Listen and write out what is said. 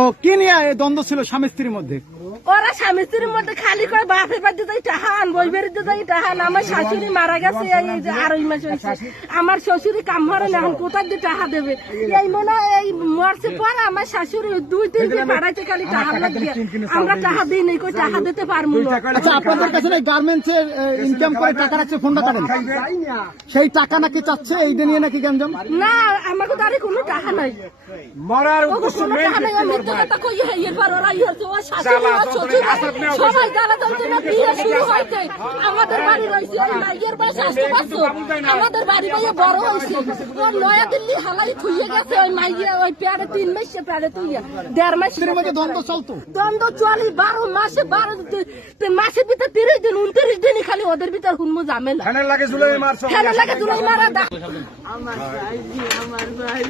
ও কি নিয়ে দ্বন্দ্ব ছিল স্বামী স্ত্রীর মধ্যে? ওরা স্বামী স্ত্রীর মধ্যে খালি করে বাপের বাড়িতে যাই টাহান, বই বেরিতে যাই টাহান। আমার শাশুড়ি মারা গেছে এই যে 2.5 মাস হয়েছে। আমার শ্বশুরি কাম করে না, এখন কোথায় দিয়ে টাহা দেবে? এই মনে হয় এই মরছে পর আমার শাশুড়ি 2-3 দিন বাড়াইতে খালি টাহা লাগিয়ে আমরা টাহা দিই নাই, কই টাহা দিতে পারবো না। আচ্ছা, আপনাদের কাছে গার্মেন্টস এর ইনকাম করে টাকা রাখছে, ফোনটা টাকা সেই টাকা নাকি চাচ্ছে, এইটা নিয়ে নাকি গঞ্জাম? না, আমাকে তো আর কোনো টাকা নাই, মরার কোনো টাকা নাই। আমি তো কথা কই এরপর ওরা ইয়েছে ও শাশুড়ি ও শ্বশুর সবাই জ্বালা যন্ত্রণা বিয়ে শুরু হইতে আমাদের বাড়ি রইছে। এই মাইয়ের বয়স 8 বছর, আমাদের বাড়ি বাইয়ে বড় হইছে। ওর নয়া দিল্লি হালাই থুইয়ে গেছে ওই মাইয়া, ওই পেয়ারে 3 মাসে পেয়ারে তুইয়া 1.5 মাস মধ্যে দ্বন্দ্ব চলতো। দ্বন্দ্ব চলে 12 মাসে, 12 মাসের ভিতরে 30 দিন 29 দিনই খালি ওদের ভিতর হুনমু ঝামেলা। ফ্যানের লাগে জুলাই মারছ, ফ্যানের লাগে জুলাই মারা। আমার ভাই